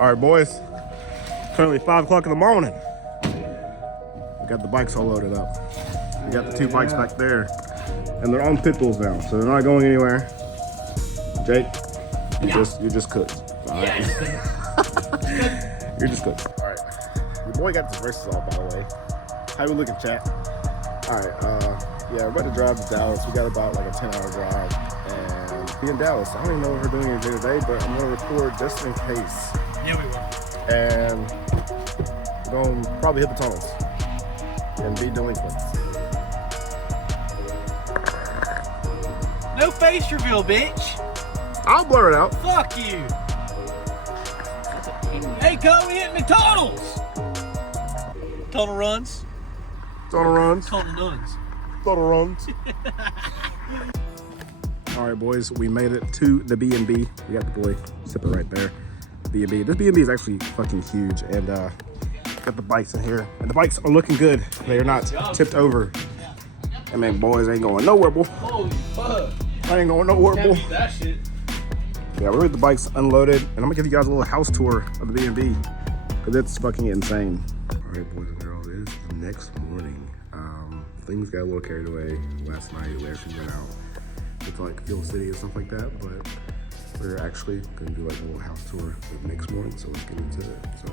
All right, boys. Currently 5 o'clock in the morning. We got the bikes all loaded up. We got the 2 bikes back there, and they're on pit bulls now, so they're not going anywhere. Jake, you just cooked. All right. You're just cooked. All right. Your boy got his braces off, by the way. How we looking, chat? All right. Yeah, we're about to drive to Dallas. We got about like a 10-hour drive, and be in Dallas. I don't even know what we're doing here today, but I'm gonna record just in case. Yeah, we will. And we're gonna probably hit the tunnels and be delinquents. No face reveal, bitch. I'll blur it out. Fuck you. Hey, Cole, we hitting the tunnels. Tunnel runs. Tunnel runs. Tunnel nuns. Tunnel runs. All right, boys, we made it to the B&B. We got the boy sipping right there. B&B. This B&B is actually fucking huge, and got the bikes in here, and the bikes are looking good. They are not tipped over. I mean, boys ain't going nowhere, boy. Holy fuck. I ain't going nowhere, boy. That shit. Yeah, we're with the bikes unloaded, and I'm gonna give you guys a little house tour of the B&B, because it's fucking insane. All right, boys and girls, it is the next morning. Things got a little carried away last night. We actually went out to like Fuel City and stuff like that, but we're actually gonna do like a little house tour the next morning, so let's get into it. So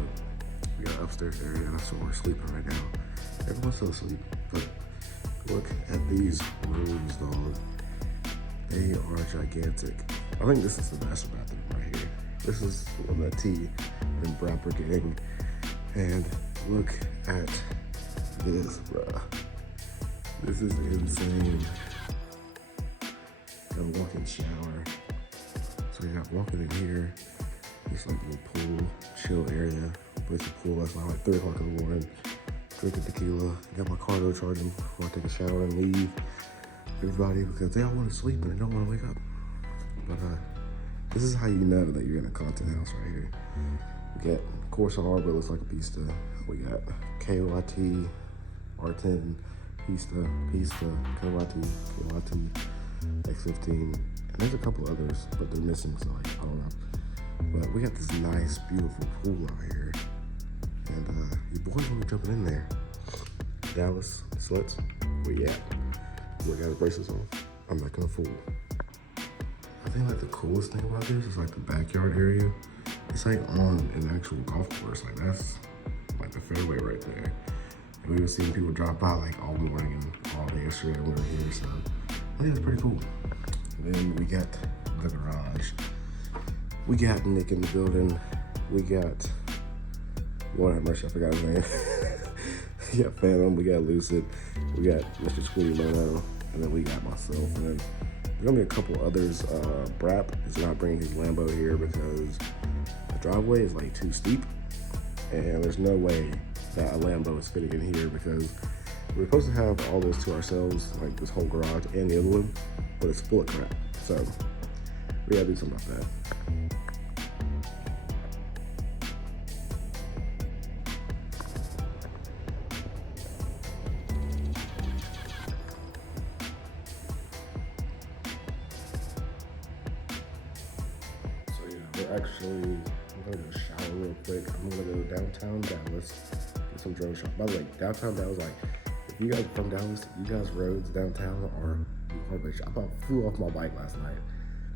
we got an upstairs area, and that's where we're sleeping right now. Everyone's still asleep, but look at these rooms, dog. They are gigantic. I think this is the master bathroom right here. This is the one that T and Brad are getting. And look at this, bruh. This is insane. Got a walk-in shower. So you got walking in here. It's like a little pool, chill area. Place the pool last night, like 3 o'clock in the morning. Drinking tequila. Got my CARDO charging before I take a shower and leave. Everybody, because they all want to sleep and they don't want to wake up. But this is how you know that you're in a content house right here. We got Corsa Harbor, looks like a Pista. We got KOIT, R10, Pista, KOIT, X15. And there's a couple others, but they're missing, so like, I don't know. But we got this nice, beautiful pool out here. And your boys want to jumping in there. Dallas, sluts, where you at? We got his braces on. I'm not gonna fool. I think like the coolest thing about this is like the backyard area. It's like on an actual golf course. Like that's like the fairway right there. And we were seeing people drop by like all morning and all day yesterday when we were here. So I think it's pretty cool. And then we got the garage. We got Nick in the building. We got, Lord have mercy, I forgot his name. We got Phantom, we got Lucid, we got Mr. Squiddy Mono, and then we got myself. And then there's gonna be a couple others. Brap is not bringing his Lambo here because the driveway is like too steep, and there's no way that a Lambo is fitting in here because we're supposed to have all this to ourselves, like this whole garage and the other one, but it's full of crap. So we gotta do something about that. I'm gonna go shower real quick. I'm gonna go downtown Dallas, get some drone shots. By the way, downtown Dallas, like, if you guys from Dallas, you guys roads downtown are garbage. I about flew off my bike last night.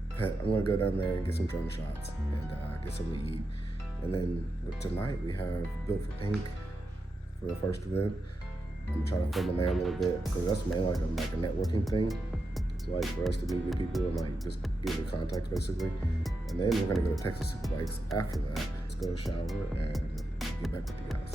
But I'm gonna go down there and get some drone shots and get something to eat. And then tonight we have Built for Pink for the first event. I'm trying to film in there a little bit because that's mainly like a networking thing. Like for us to meet new people and like just get in contacts basically. And then we're gonna go to TxSuperBikes after that. Let's go to shower and get back with you guys.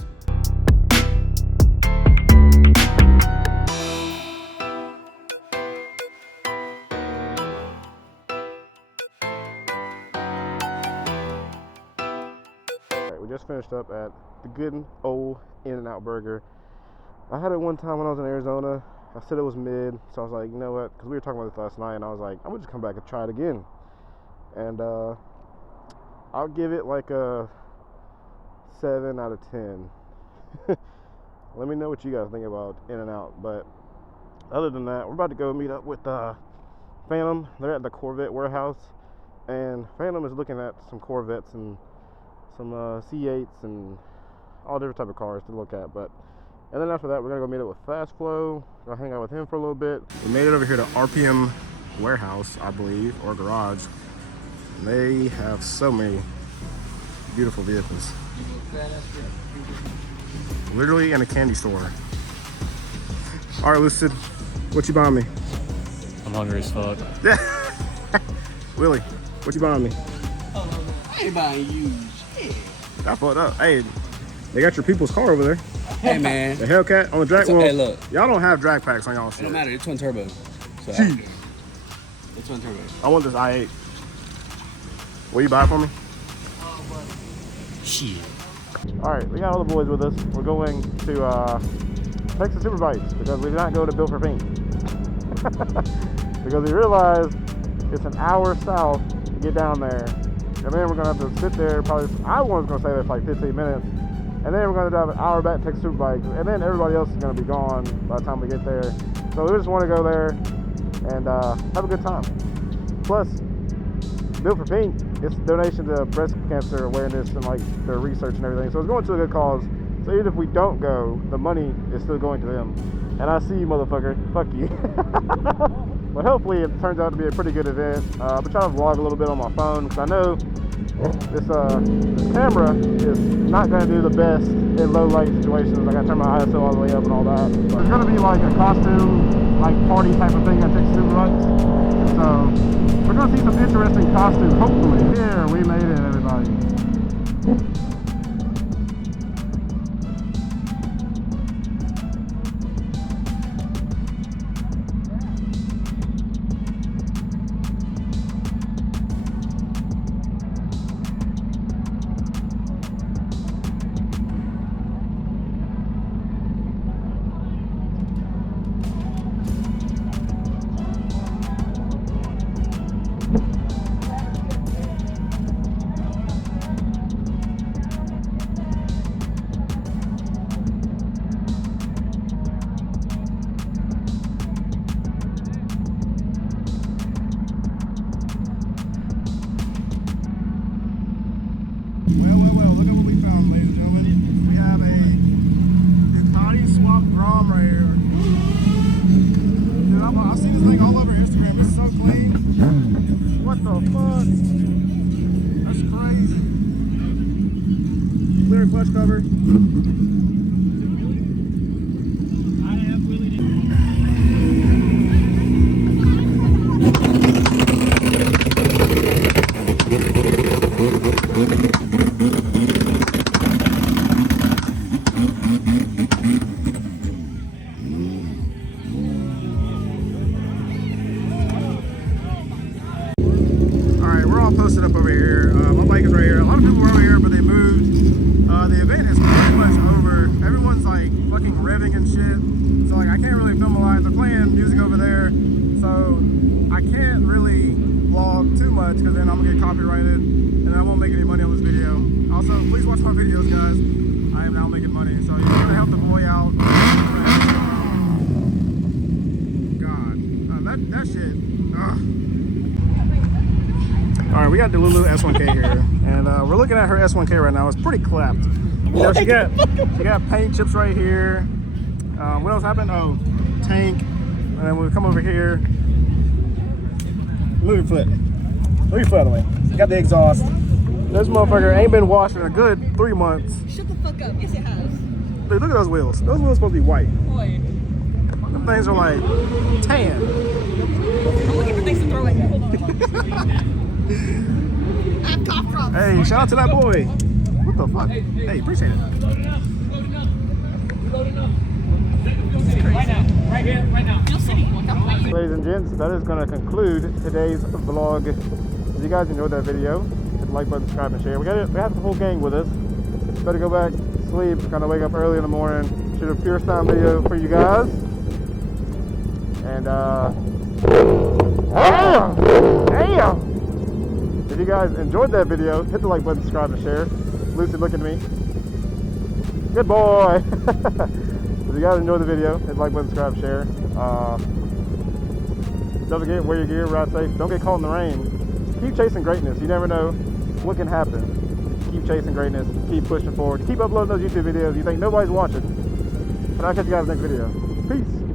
All right, we just finished up at the good old In-N-Out Burger. I had it one time when I was in Arizona. I said it was mid, so I was like, you know what? Because we were talking about this last night, and I was like, I'm gonna just come back and try it again. And I'll give it like a 7 out of 10. Let me know what you guys think about In-N-Out. But other than that, we're about to go meet up with Phantom. They're at the Corvette warehouse, and Phantom is looking at some Corvettes and some C8s and all different type of cars to look at. And then after that, we're gonna go meet up with Fast Flow. Gonna hang out with him for a little bit. We made it over here to RPM warehouse, I believe, or garage. And they have so many beautiful vehicles. Literally in a candy store. All right, Lucid, what you buying me? I'm hungry as fuck. Yeah. Willie, what you buying me? I ain't buying used. I fucked up. Hey, they got your people's car over there. Hey man. The Hellcat on the drag. Well, hey, look. Y'all don't have drag packs on y'all shit. It don't matter. It's twin turbo. So Gee. it's twin turbo. I want this i8. Will you buy it for me? Shit. All right, we got all the boys with us. We're going to TxSuperBikes because we did not go to Built for Pink. Because we realized it's an hour south to get down there. And then we're gonna have to sit there probably, I was gonna say there for like 15 minutes. And then we're gonna drive an hour back to TxSuperBikes. And then everybody else is gonna be gone by the time we get there. So we just wanna go there and have a good time. Plus, Built for Pink, it's a donation to breast cancer awareness and like their research and everything. So it's going to a good cause. So even if we don't go, the money is still going to them. And I see you, motherfucker. Fuck you. But hopefully it turns out to be a pretty good event. I've been trying to vlog a little bit on my phone because I know this camera is not going to do the best in low light situations. I got to turn my ISO all the way up and all that. But it's going to be like a costume, like party type of thing at TxSuperBikes. So we're going to see some interesting costumes, hopefully. Here, we made it, everybody. Well, look at what we found, ladies and gentlemen. We have a Ducati swap Grom right here. Dude, I've seen this thing all over Instagram. It's so clean. What the fuck? That's crazy. Clear clutch cover. Posted up over here. My bike is right here. A lot of people were over here, but they moved. The event is pretty much over. Everyone's like fucking revving and shit. So like I can't really film a lot. They're playing music over there. So I can't really vlog too much because then I'm gonna get copyrighted and I won't make any money on this video. Also, please watch my videos, guys. I am now making money. So you're gonna help the boy out. God, that shit. Ugh. All right, we got Delulu S1K here, and we're looking at her S1K right now. It's pretty clapped. You know, she got paint chips right here. What else happened? Oh, tank. And then we come over here. Move your foot. Move your foot out of the way. Got the exhaust. This motherfucker ain't been washed in a good 3 months. Shut the fuck up. Yes, it has. Dude, look at those wheels. Those wheels supposed to be white. Boy. Them things are like tan. I'm looking for things to throw at you. Hold on. I have cough drops. Hey, shout out to that boy. What the fuck? Hey, appreciate it. Right now. Right here. Right now. You'll see. Ladies and gents, that is going to conclude today's vlog. If you guys enjoyed that video, hit the like button, subscribe, and share. We have the whole gang with us. Better go back, sleep, kind of wake up early in the morning, shoot a pure sound video for you guys. And damn! If you guys enjoyed that video, hit the like button, subscribe, and share. Lucy, look at me. Good boy. If you guys enjoyed the video, hit the like button, subscribe, share. Don't forget, wear your gear, ride safe. Don't get caught in the rain. Keep chasing greatness. You never know what can happen. keep chasing greatness, keep pushing forward, keep uploading those YouTube videos. You think nobody's watching. But I'll catch you guys next video. Peace.